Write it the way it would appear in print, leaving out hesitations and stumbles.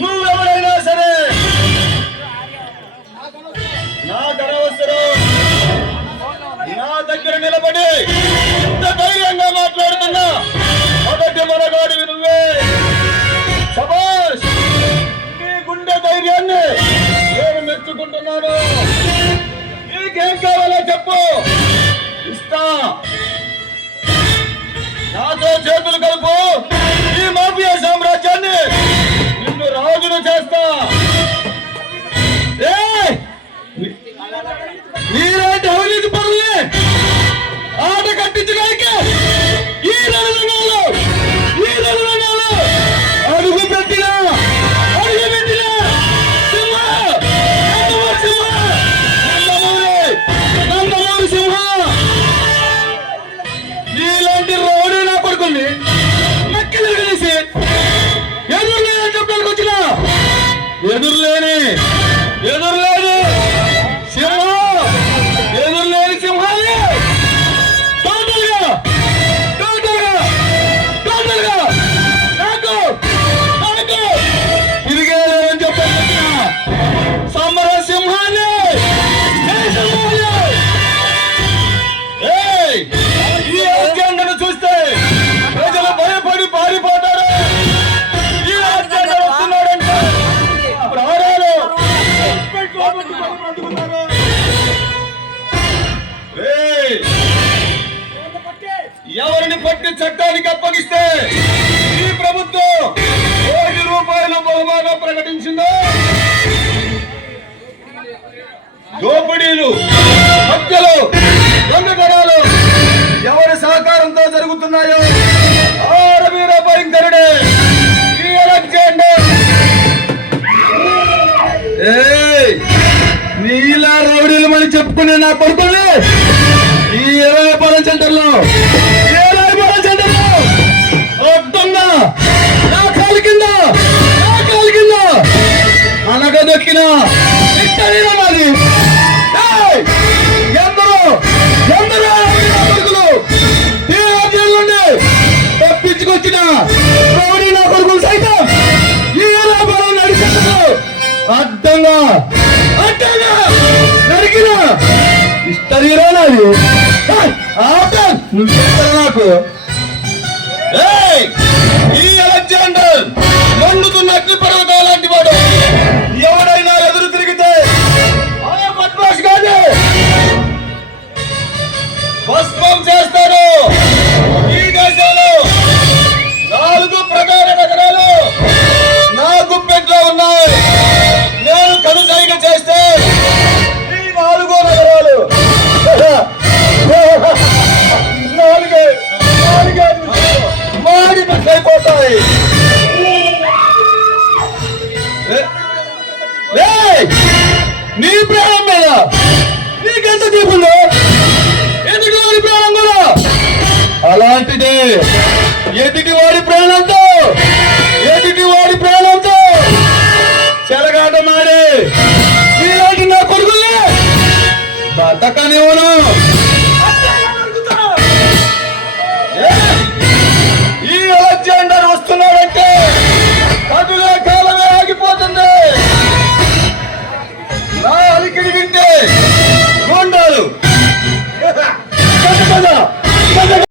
నువ్వెవరైనా సరే నాకు అనవసరం. నా దగ్గర నిలబడి ఇంత ధైర్యంగా మాట్లాడుతున్నా మొదటి మనగాడివి నువ్వే. శభాష్, నీ గుండె ధైర్యాన్ని నేను మెచ్చుకుంటున్నాను. నీకేం కావాలో చెప్పు, ఇస్తా. నాతో చేతులు కలుపు, ఈ మాఫియా సామ్రాజ్యాన్ని నిన్ను రాజును చేస్తా. నీలాంటి అవినీతి పనుల్ని ఆట కట్టించడానికి ఈ రణరంగంలో అడుగు పెట్టినా నందమూరి సింహ నీలాంటి రౌడీ నా కొడుకుల్ని నక్కిలు కలిసి ఎదురులేని చెప్పడానికి వచ్చిన ఎదురులేని సింహాన్ని టోటల్గా నాకు తిరిగేలేని చెప్పడానికి వచ్చిన సమర సింహాన్ని. ఈ రాజ్యాంగాన్ని చూస్తే ప్రజలు భయపడి పారిపోతారు. ఈ రాజ్యాంగం వస్తున్నాడంటే ప్రాణాలు ఎవరిని పట్టి చట్టానికి అప్పగిస్తే ఈ ప్రభుత్వం ₹1,000 బహుమానం ప్రకటించిందో, దోపిడీలు, హత్యలు, దొంగతనాలు ఎవరి సహకారంతో జరుగుతున్నాయో ఆ రవీర భయంకరుడే ఈ అలెగ్జాండర్. నీలా రౌడీలు మని చెప్పుకునే నా కొడుకుల్ని ఈ 20 పాలన సెంటర్లో అర్థంగా నా కాలు కింద అనగదొక్కిన మాది. ఎందరో కొడుకులు ఈ రాజ్యం నుండి తప్పించుకొచ్చిన రౌడీ నా కొడుకులు సైతం ఈ పాలన నడిచేందుకు అడ్డంగా నరికిన ఇష్టరీరా నాది. నాకు ఈ అలెగ్జాండర్ మండుతున్న అగ్ని పర్వతాల లాంటి వాడు. ఎవడైనా ఎదురు తిరిగితే ఆ బద్మాష్ కాదు భస్మం చేస్తాను. ఈ దేశంలో 4 ప్రధాన నగరాలు నా గుప్పెట్లో ఉన్నాయి. నేను కనుసైగ చేస్తే ఈ 4 నగరాలు మాడిపోతాయి. నీ ప్రాణం మీద నీకెంత తీపుందో ఎదుటివాడి ప్రాణం కూడా అలాంటిదే. ఎదుటివాడి ప్రాణంతో చెలగాట మాడే నీలాంటి నా కొడుకుల్ని బతకనివ్వను.